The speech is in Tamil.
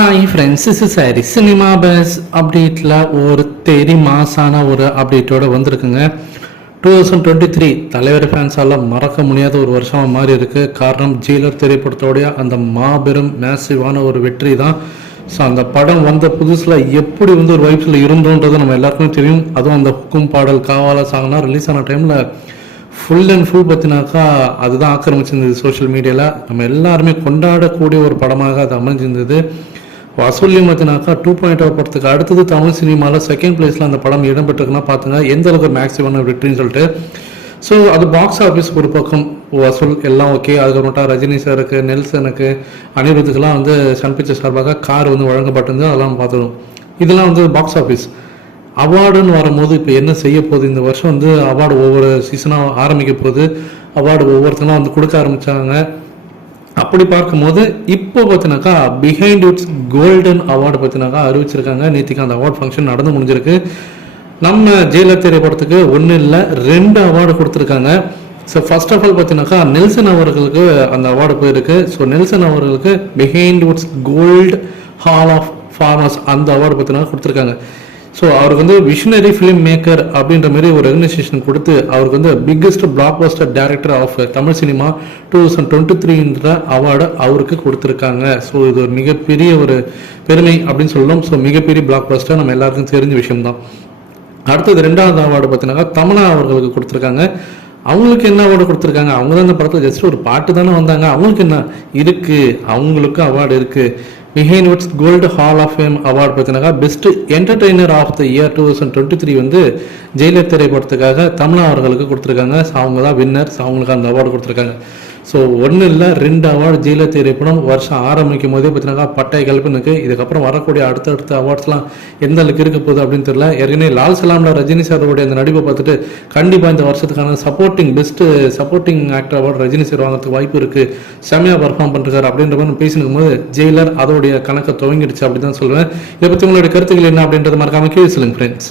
Hi friends, is sorry cinema bus அப்டேட்டில் ஒரு தெரி மாசான ஒரு அப்டேட்டோடு வந்திருக்குங்க. 2023 தலைவர் ஃபேன்ஸால் மறக்க முடியாத ஒரு வருஷமாக மாறி இருக்குது. காரணம் ஜெயிலர் திரைப்படத்தோடைய அந்த மாபெரும் மேசிவான ஒரு வெற்றி தான். ஸோ அந்த படம் வந்த புதுசில் எப்படி ஒரு வைப்ஸில் இருந்தோன்றது நம்ம எல்லாருக்குமே தெரியும். அதுவும் அந்த ஹுக்கும் பாடல் காவாலா சாங்னா ரிலீஸ் ஆன டைமில் ஃபுல் அண்ட் ஃபுல் பார்த்தினாக்கா அதுதான் ஆக்கிரமிச்சிருந்தது சோஷியல் மீடியாவில். நம்ம எல்லாருமே கொண்டாடக்கூடிய ஒரு படமாக அது அமைஞ்சிருந்தது. வசூல்லையும் பார்த்தினாக்கா 2.0 படத்துக்கு அடுத்தது தமிழ் சினிமாவில் செகண்ட் பிளேஸில் அந்த படம் இடம்பெற்றிருக்குன்னா பார்த்துங்க எந்த அளவுக்கு மேக்ஸிமான வெற்றின்னு சொல்லிட்டு. ஸோ அது பாக்ஸ் ஆஃபீஸ் ஒரு பக்கம் வசூல் எல்லாம் ஓகே. அதுக்கப்புறமேட்டா ரஜினி சாருக்கு, நெல்சனுக்கு, அனிருத்துக்கெல்லாம் சன் பிக்சர்ஸ் சார்பாக கார் வழங்கப்பட்டிருந்து அதெல்லாம் பார்த்துடும். இதெல்லாம் பாக்ஸ் ஆஃபீஸ். அவார்டுன்னு வரும்போது இப்போ என்ன செய்ய போகுது, இந்த வருஷம் அவார்டு ஒவ்வொரு சீசனாக ஆரம்பிக்க போகுது. அவார்டு ஒவ்வொருத்தரும் கொடுக்க ஆரம்பித்தாங்க. அப்படி பார்க்கும்போது இப்போ பார்த்தினாக்கா பிஹைண்ட் இட்ஸ் கோல்டன் அவார்டு பார்த்தினாக்கா அறிவிச்சிருக்காங்க. நேற்றுக்கு அந்த அவார்டு ஃபங்க்ஷன் நடந்து முடிஞ்சிருக்கு. நம்ம ஜெயிலர் திரைப்படத்துக்கு 1 இல்லை 2 அவார்டு கொடுத்துருக்காங்க. ஸோ ஃபர்ஸ்ட் ஆஃப் ஆல் பார்த்தினாக்கா நெல்சன் அவர்களுக்கு அந்த அவார்டு போயிருக்கு. ஸோ நெல்சன் அவர்களுக்கு Behindwoods gold hall of formers அந்த அவார்டு பார்த்தினாக்கா கொடுத்துருக்காங்க. ஸோ அவருக்கு விஷனரி ஃபிலிம் மேக்கர் அப்படின்ற மாதிரி ஒரு ரெகனைசேஷன் கொடுத்து அவருக்கு biggest blockbuster director of Tamil cinema 2023ன்ற அவார்டை அவருக்கு கொடுத்துருக்காங்க. ஸோ இது ஒரு மிகப்பெரிய ஒரு பெருமை அப்படின்னு சொல்லலாம். ஸோ மிகப்பெரிய பிளாக் பஸ்டர் நம்ம எல்லாருக்கும் தெரிஞ்ச விஷயம்தான். அடுத்தது 2வது அவார்டு பார்த்தீங்கன்னா தமன்னா அவர்களுக்கு கொடுத்துருக்காங்க. அவங்களுக்கு என்ன அவார்டு கொடுத்துருக்காங்க? அவங்க தான் இந்த படத்தில் ஜஸ்ட் ஒரு பாட்டு தானே வந்தாங்க. அவங்களுக்கு என்ன இருக்குது? அவங்களுக்கும் அவார்டு இருக்குது. Behindwoods gold hall of fame award பார்த்தீங்கன்னா best entertainer of the year 2023 Jailer திரைப்படத்துக்காக தமிழா அவர்களுக்கு கொடுத்துருக்காங்க. அவங்க தான் வின்னர். அவங்களுக்கு அந்த அவார்டு கொடுத்துருக்காங்க. ஸோ 1 இல்லை 2 அவார்டு ஜெயிலர் திரைப்படம் வருஷம் ஆரம்பிக்கும் போதே பார்த்தீங்கன்னா பட்டை கல்பனுக்கு. இதுக்கப்புறம் வரக்கூடிய அடுத்தடுத்த அவார்ட்ஸ்லாம் எந்த அளவுக்கு இருக்க போகுது அப்படின்னு தெரியல. ஏற்கனவே லால் சலாமில் ரஜினி சாரோடைய அந்த நடிப்பை பார்த்துட்டு கண்டிப்பாக இந்த வருஷத்துக்கான best supporting actor award Rajini sir வாங்கிறதுக்கு வாய்ப்பு இருக்குது, செம்மையாக பர்ஃபார்ம் பண்ணுறாரு அப்படின்ற மாதிரி பேசினுக்கும் போது ஜெயிலர் அதோடைய கணக்கை துவங்கிடுச்சு அப்படி தான் சொல்லுவேன். இதை பற்றி உங்களுடைய கருத்துக்கள் என்ன அப்படின்றத மறக்காம கீழே சொல்லுங்க ஃப்ரெண்ட்ஸ்.